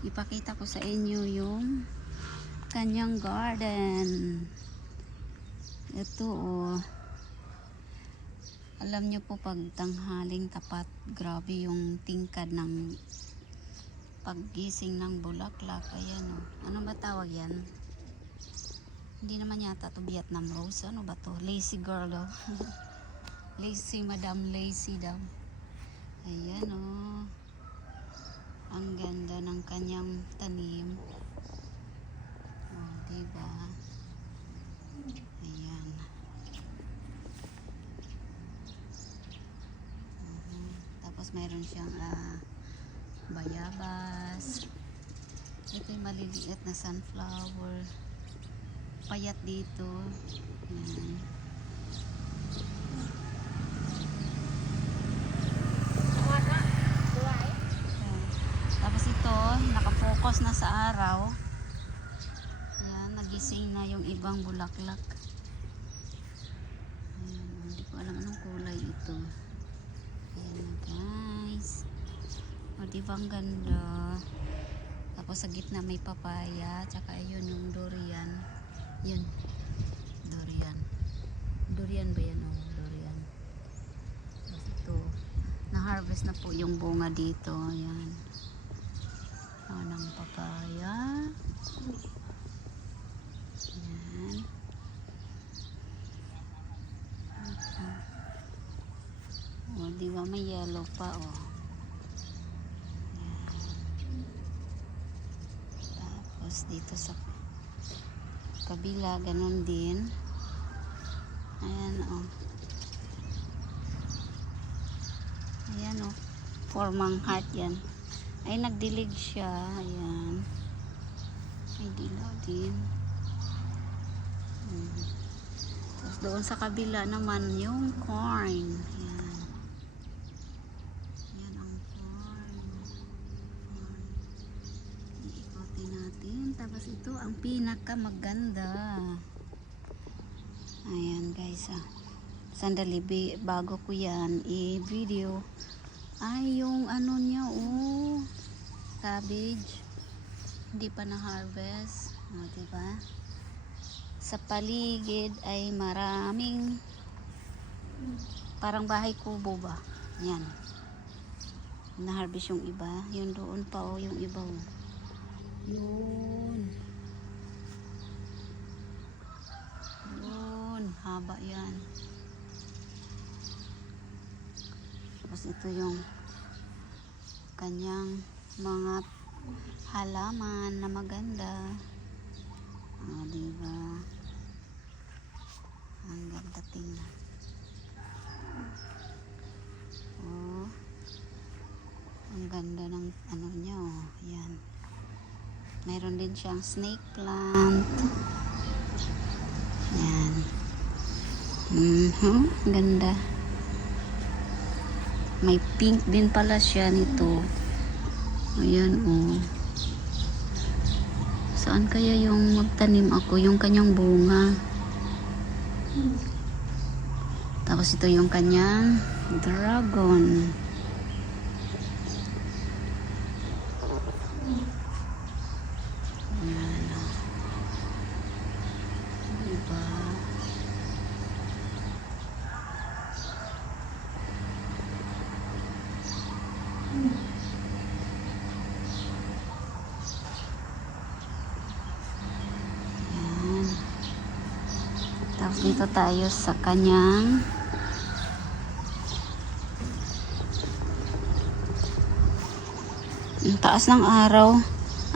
ipakita ko sa inyo yung kanyang garden. Ito oh. Alam nyo po pag tanghaling tapat, grabe yung tingkad ng paggising ng bulaklak. Ayan oh. Ano ba tawag yan? Hindi naman yata to Vietnam rose. Ano ba to? Lazy girl daw. Lazy, Madam Lazy daw. Ayan oh. Ang ganda ng kanyang tanim. Oh, diba? Ayan. Tapos mayroon siyang bayabas. Ito yung maliliit na sunflower. Payat dito. Ayan. Tapos ito, nakapokus na sa araw. Ayan, nagising na yung ibang bulaklak. Ayan, hindi ko alam anong kulay ito. Ayan na guys. O diba ang ganda. Tapos sa gitna may papaya. Tsaka yun yung durian. Yun. Durian. Durian ba yan? O, durian. Tapos ito. Na-harvest na po yung bunga dito. Ayan. Ng papaya. Ayan. O, diba may yellow pa o. Tapos dito sa kabila ganun din. Ayan o. Ayan o. Formang heart yan. Ay nagdilig siya. Ayan. May dilaw din. Tapos doon sa kabila naman yung corn. Ayan. Ayan ang corn. Iikotin natin. Tapos ito ang pinaka maganda. Ayan guys sandali bago ko yan i-video ay yung ano niya oh, cabbage hindi pa na-harvest. O, diba? Sa paligid ay maraming parang bahay kubo ba? Yan. Na-harvest yung iba. Yun doon pa oh, yung iba oh. Yun. Yun. Haba yan. Tapos ito yung kanyang mga halaman na maganda. O, diba? Ang ganda tingnan. O, ang ganda ng ano niya o. Ayan. Mayroon din siyang snake plant. Ayan. Ganda. May pink din pala siya nito. Ayan oh. Saan kaya yung magtanim ako? Yung kanyang bunga. Tapos ito yung kanyang dragon. Ayan. Diba? Ayan. Tapos dito tayo sa kanyang ang taas ng araw.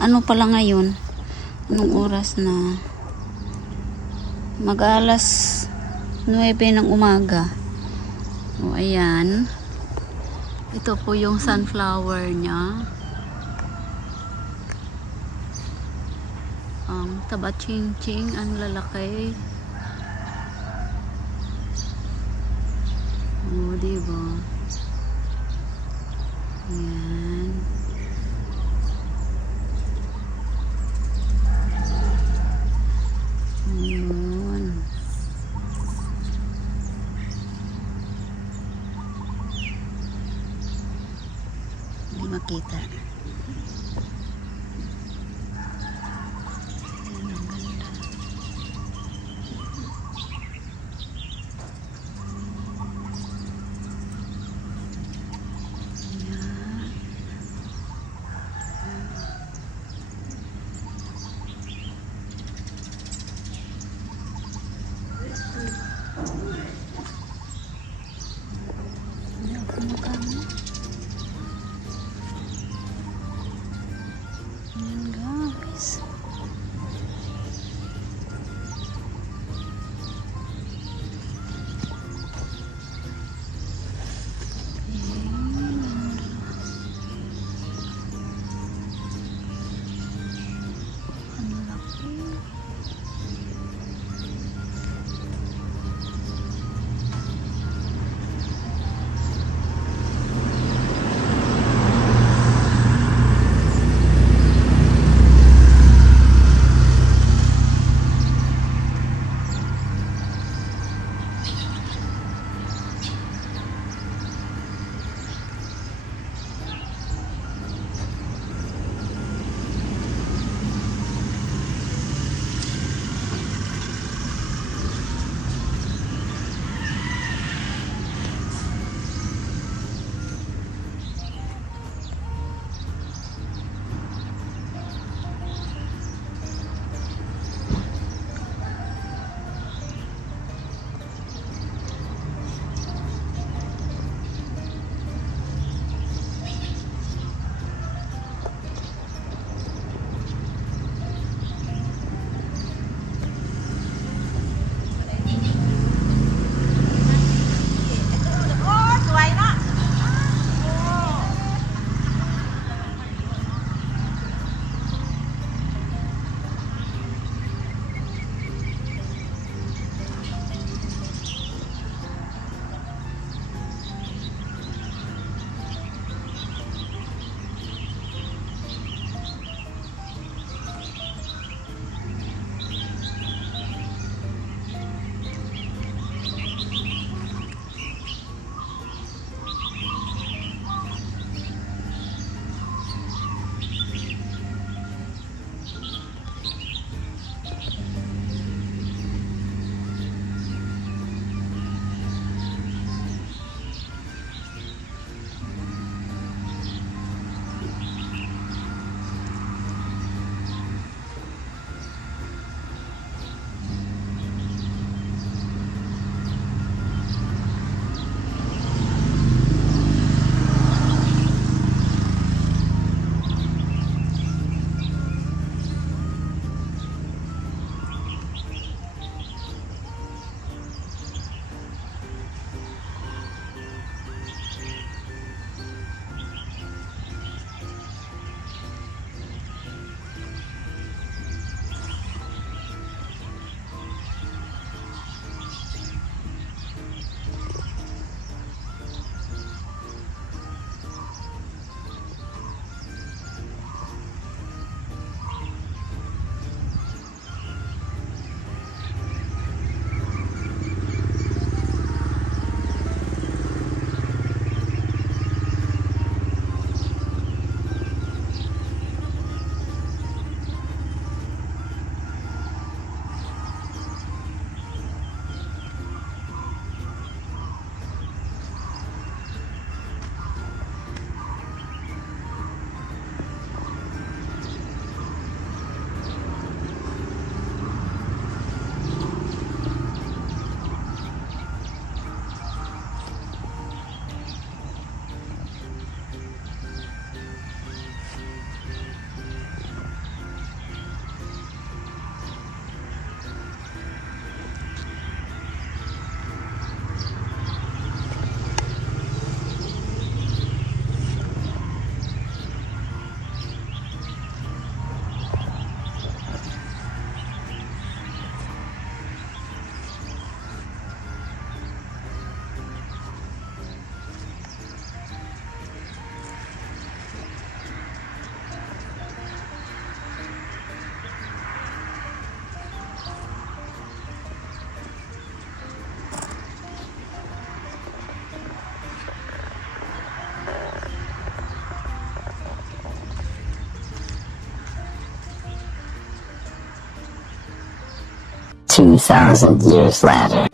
Ano pala ngayon? Anong oras na? Mag-alas 9 ng umaga. O ayan. Ito po yung sunflower niya. Ang taba ching-ching, ang lalaki. O, diba? Ayan. Ayun. Hindi makita. 2,000 years later.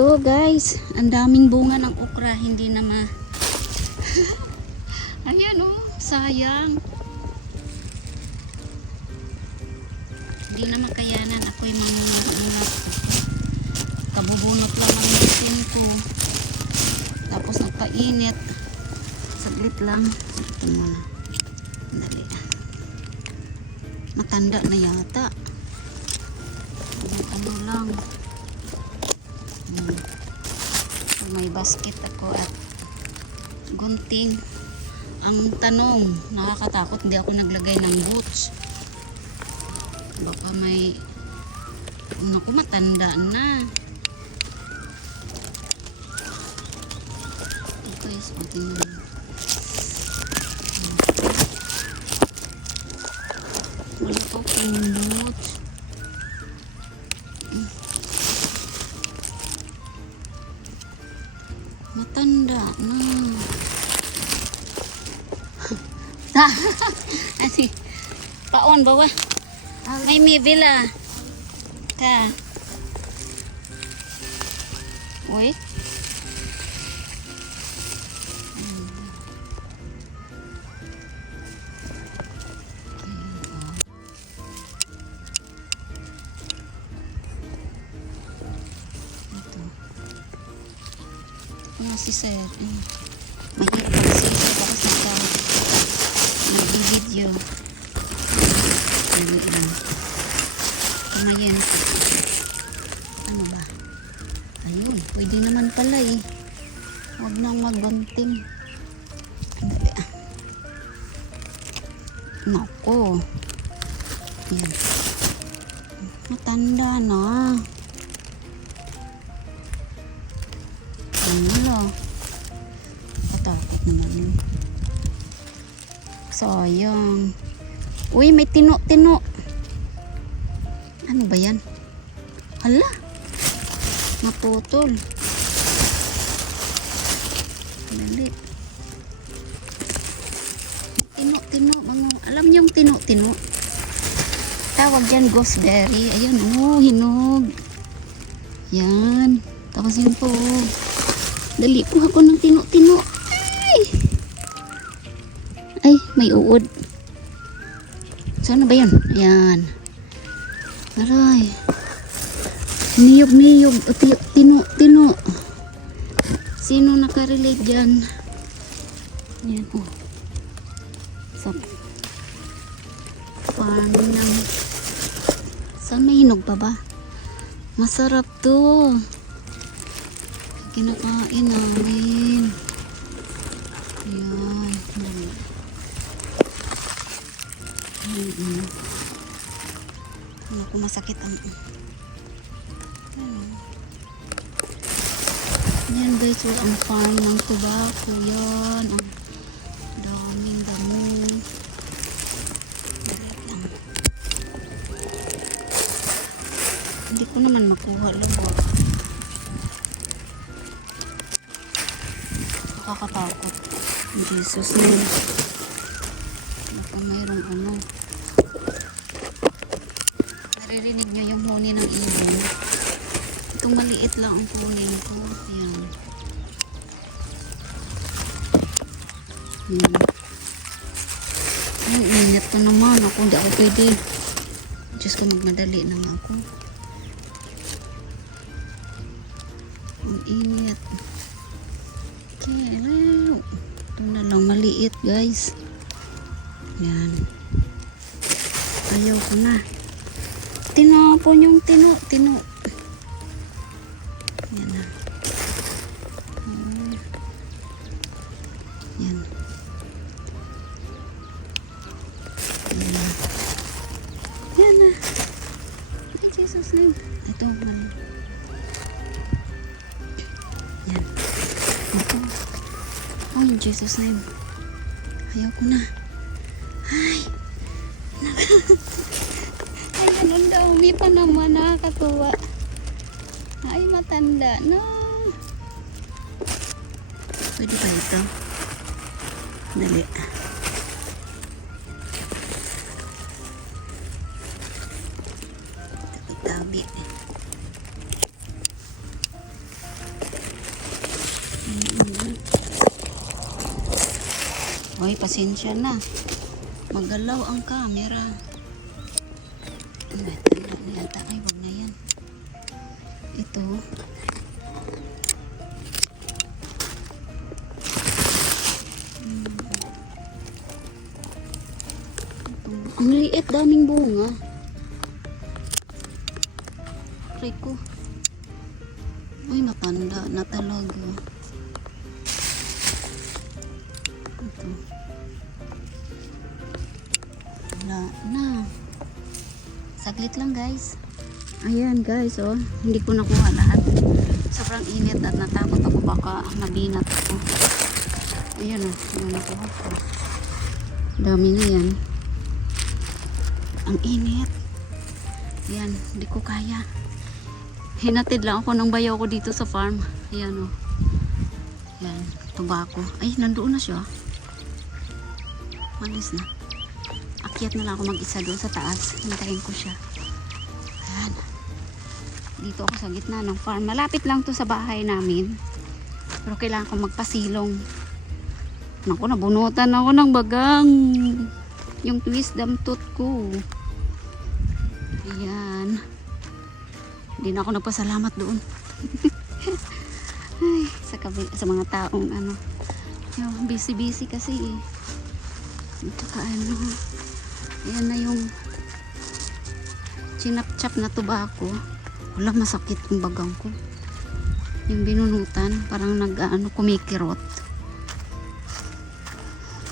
Ito guys, ang daming bunga ng okra, hindi na ayan oh, sayang. Hindi na makayanan, ako'y manunod. Kabubunot lang ang machine ko. Tapos nagpainit. Saglit lang. Ito muna. Dali. Matanda na yata. Ano lang. May basket ako at gunting. Ang tanong, nakakatakot, hindi ako naglagay ng boots. Baka may, naku, matanda na. Ito is tingnan. Wala pa akong boots. Matanda na. Asi, paon bawa. May mibila. Ka. Uy. Ito. Ito si Sir. Mahirap pag si Sir tapos nag-video. Kamayin. Ano ba? Ayun, pwede naman pala eh. Huwag nang magbanting. Andali ah. Nako. Yan. Matanda na. Ano? Katakot naman yun. Sayang. Uy, may tino-tino. Ano ba yan? Hala. Naputol. Dali. Tino-tino. Alam niyo yung tino-tino? Tawag dyan gooseberry. Ayan, oh, hinog. Yan. Tapos yun po. Dali, kuha ko ng tino-tino. Ay, may uod. Saan ba yun? Ayan. Aray. Niyog-niyog. Tino-tino. Sino nakarelate dyan? Ayan, oh. Sa farm ng... Saan may hinog pa ba? Masarap to. Kinakain namin. Ayan. Ako masakit ang yan guys, so ang farm ng tobacco yan, ang daming damo. Hindi ko naman makuha lubog, nakakatakot. Jesus name. Baka mayroong ano. Naririnig nyo yung huni ng ibon. Itong maliit lang ang kunin ko. Ayan. Ayan. Ang init na naman. Ako hindi ako pwede. Diyos ko, magmadali na nga ako. Ang init. Okay. Ito na lang maliit guys. Ayan. Ayaw ko na. Tinapon yung tino. Yan na. Yan. Yan na. Ay, Jesus name. Ito. Yan. Ito. Oh, in Jesus name. Ayaw ko na. Ay. Ay, ang dami pa naman, nakakatuwa. Ay, matanda na. Pwede ba ito? Dali. Tabi-tabi. Hoy, pasensya na. Magalaw ang camera. Tanda na yata. Ay, wag na yan. Ito. Ang liit, daming bunga. Rico. Uy, matanda na talaga. dito. Wala na. Saglit lang guys. Ayan guys, oh. Hindi ko nakuha lahat. Sobrang init at natakot ako baka mabinat ako. Ayan oh. Ayan nakuha ko. Dami na yan. Ang init. Ayan, hindi ko kaya. Hinatid lang ako ng bayaw ko dito sa farm. Ayan oh. Ayan, tobacco. Ay, nandoon na siya. Malis na. Akyat na lang ako mag-isa doon sa taas. Hintayin ko siya. Ayan. Dito ako sa gitna ng farm. Malapit lang to sa bahay namin. Pero kailangan ko magpasilong. Naku, nabunutan ako ng bagang. Yung wisdom tooth ko. Ayan. Hindi na ako nagpasalamat doon. Ay, sa mga taong ano. Yung busy-busy kasi eh. Tsaka ano. Ayan na yung chinap-chap na tobacco. Wala, masakit yung bagang ko. Yung binunutan, parang kumikirot.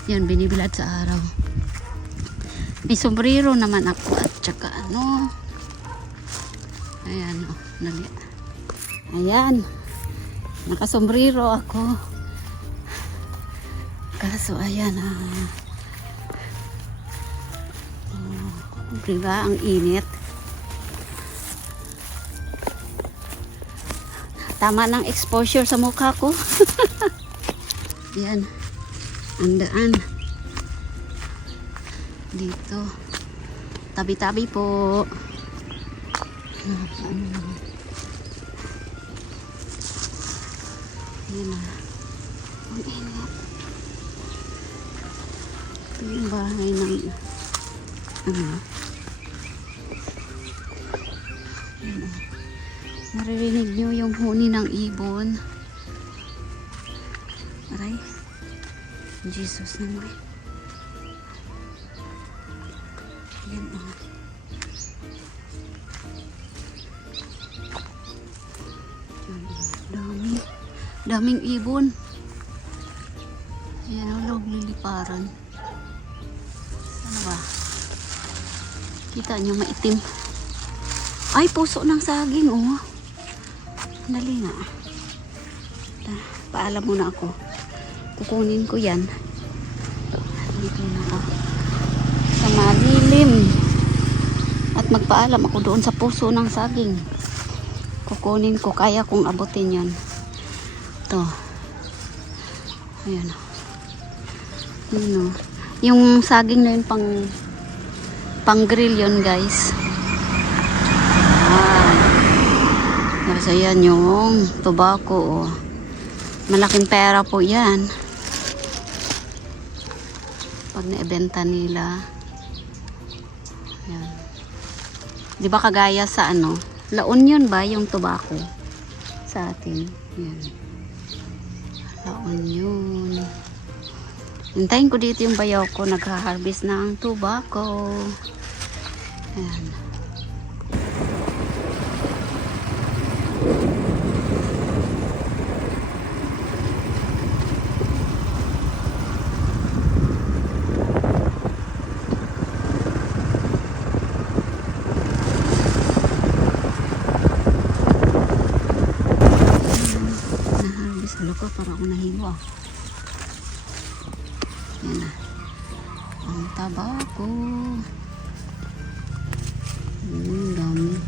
Yan, binibilad sa araw. May sombrero naman ako at tsaka ano. Ayan, oh, nali. Ayan. Nakasombrero ako. Kaso, ayan, diba, ang init. Tama ng exposure sa mukha ko. Yan. Ang daan. Dito. Tabi-tabi po. Yan na. Ang init. Ito yung bahay ng naririnig nyo yung huni ng ibon. Aray. Jesus naman. Yan o. Daming ibon. Yan o, log liliparan. Ano ba? Kita nyo maitim. Ay, puso ng saging oh. Dali nga. Paalam muna ako. Kukunin ko yan. Dito na ako. Sa malilim. At magpaalam ako doon sa puso ng saging. Kukunin ko. Kaya kong abutin yan. Ito. Ayan. Yun o. Yung saging na yun pang grill yun guys. Kasi yan yung tobacco. Oh. Malaking pera po yan. Pag naibenta nila. Yan. Di ba kagaya sa ano? La Union ba yung tobacco? Sa atin. Yan. La Union. Hintayin ko dito yung bayaw ko. Nagha-harvest ng tobacco. Yan. Ko para ako nahiwa. Yan na. Ang tabako. Dami.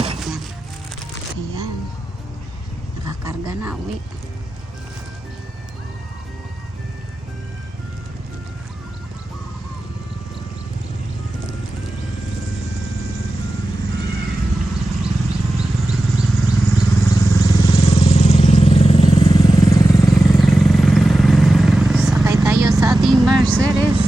Yan. Ayan. Nakakarga na. Uwi. Mercedes.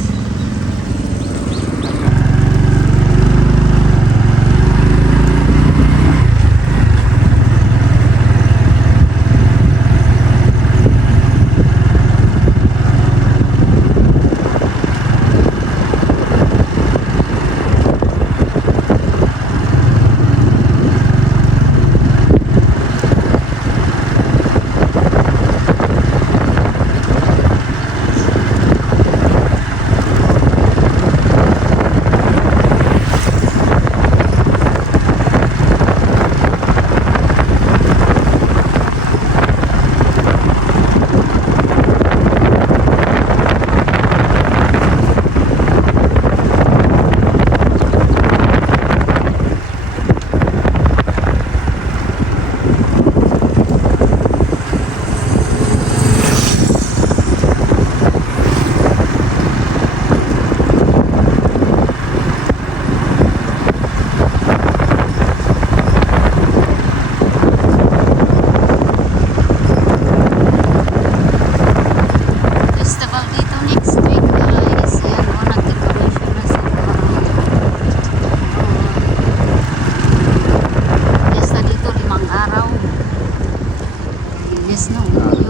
Malinis no.